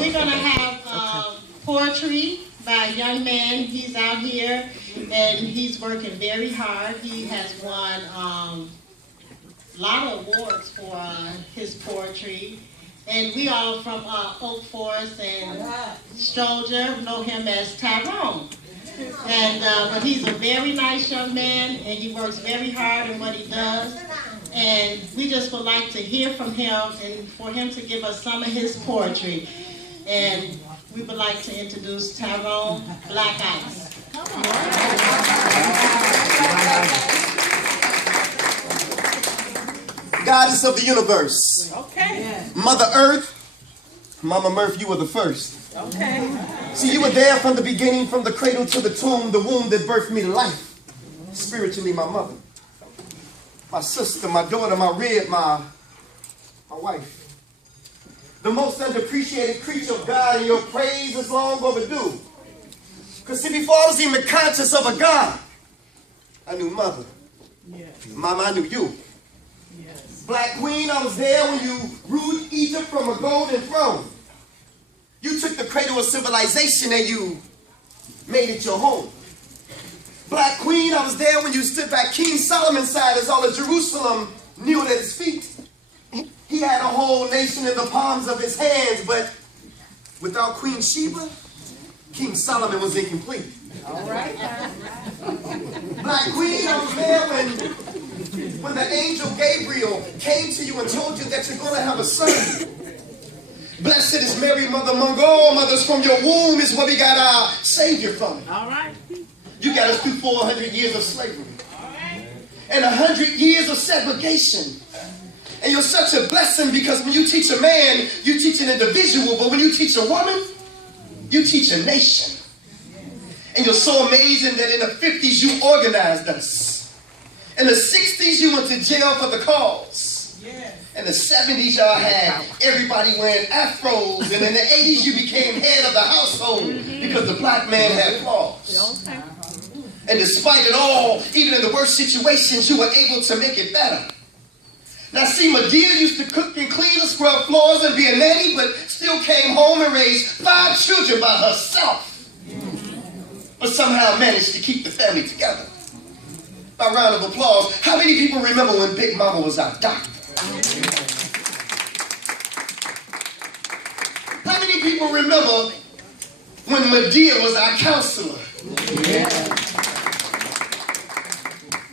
we're going to have poetry by a young man. He's out here, and he's working very hard. He has won a lot of awards for his poetry. And we all from Oak Forest and Stroger know him as Tyrone. And but he's a very nice young man, and he works very hard in what he does. And we just would like to hear from him and for him to give us some of his poetry. And we would like to introduce Tyrone Blaq Ice. Goddess of the universe. Okay. Mother Earth, Mama Murph, you were the first. Okay. See, you were there from the beginning, from the cradle to the tomb, the womb that birthed me to life. Spiritually, my mother. My sister, my daughter, my rib, my wife. The most underappreciated creature of God, and your praise is long overdue. Because see, before I was even conscious of a God, I knew Mother. Yes. Mama, I knew you. Yes. Black Queen, I was there when you ruled Egypt from a golden throne. You took the cradle of civilization and you made it your home. Black Queen, I was there when you stood by King Solomon's side as all of Jerusalem kneeled at his feet. He had a whole nation in the palms of his hands, but without Queen Sheba, King Solomon was incomplete. All right. Black Queen, I was there when the angel Gabriel came to you and told you that you're going to have a son. Blessed is Mary, Mother among all mothers. From your womb is where we got our Savior from. All right. You got us through 400 years of slavery. All right. And 100 years of segregation. And you're such a blessing because when you teach a man, you teach an individual. But when you teach a woman, you teach a nation. And you're so amazing that in the 50s you organized us. In the 60s you went to jail for the cause. In the 70s, y'all had everybody wearing afros. And in the 80s, you became head of the household because the black man had flaws. And despite it all, even in the worst situations, you were able to make it better. Now, see, Medea used to cook and clean and scrub floors and be a nanny, but still came home and raised 5 children by herself. But somehow managed to keep the family together. A round of applause. How many people remember when Big Mama was our doctor? How many people remember when Medea was our counselor? Yeah.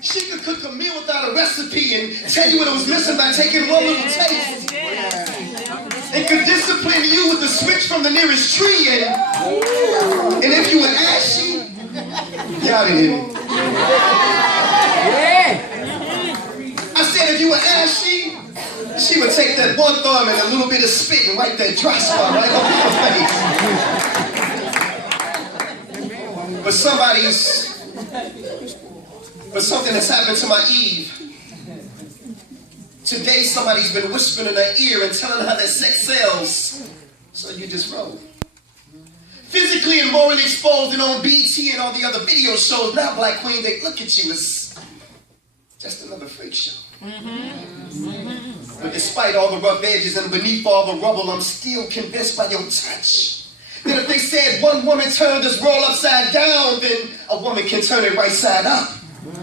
She could cook a meal without a recipe and tell you what it was missing by taking one little taste. And could discipline you with the switch from the nearest tree. And if you were ashy, y'all didn't hear me. I said if you were ashy, she would take that one thumb and a little bit of spit and wipe that dry spot right off your face. But something has happened to my Eve. Today somebody's been whispering in her ear and telling her that sex sells. So you just roll. Physically and morally exposed and on BT and all the other video shows. Now, Black Queen, they look at you as just another freak show. But despite all the rough edges and beneath all the rubble, I'm still convinced by your touch that if they said one woman turned this world upside down, then a woman can turn it right side up.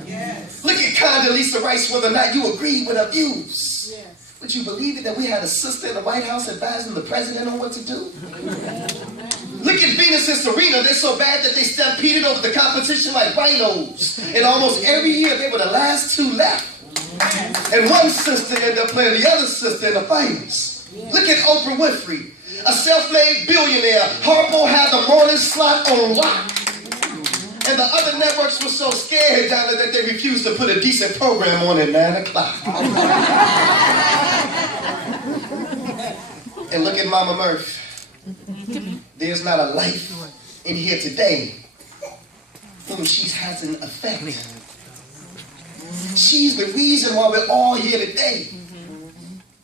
Yes. Look at Condoleezza Rice, whether or not you agree with her views. Yes. Would you believe it that we had a sister in the White House advising the president on what to do? Look at Venus and Serena. They're so bad that they stampeded over the competition like rhinos. And almost every year they were the last 2 left. And one sister ended up playing the other sister in the finals. Look at Oprah Winfrey, a self-made billionaire. Harpo had the morning slot on lock. And the other networks were so scared down there that they refused to put a decent program on at 9 o'clock. And look at Mama Murph. There's not a life in here today whom she hasn't affected. She's the reason why we're all here today.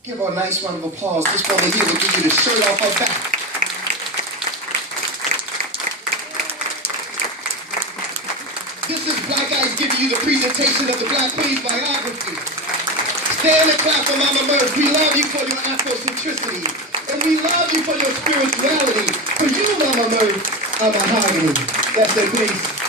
Give her a nice round of applause. This woman here will give you the shirt off her back. This is Blaq Ice giving you the presentation of the Black Queen's biography. Stand and clap for Mama Murph. We love you for your Afrocentricity. And we love you for your spirituality. For you, Mama Murph, I'm Mahogany. That's it, peace.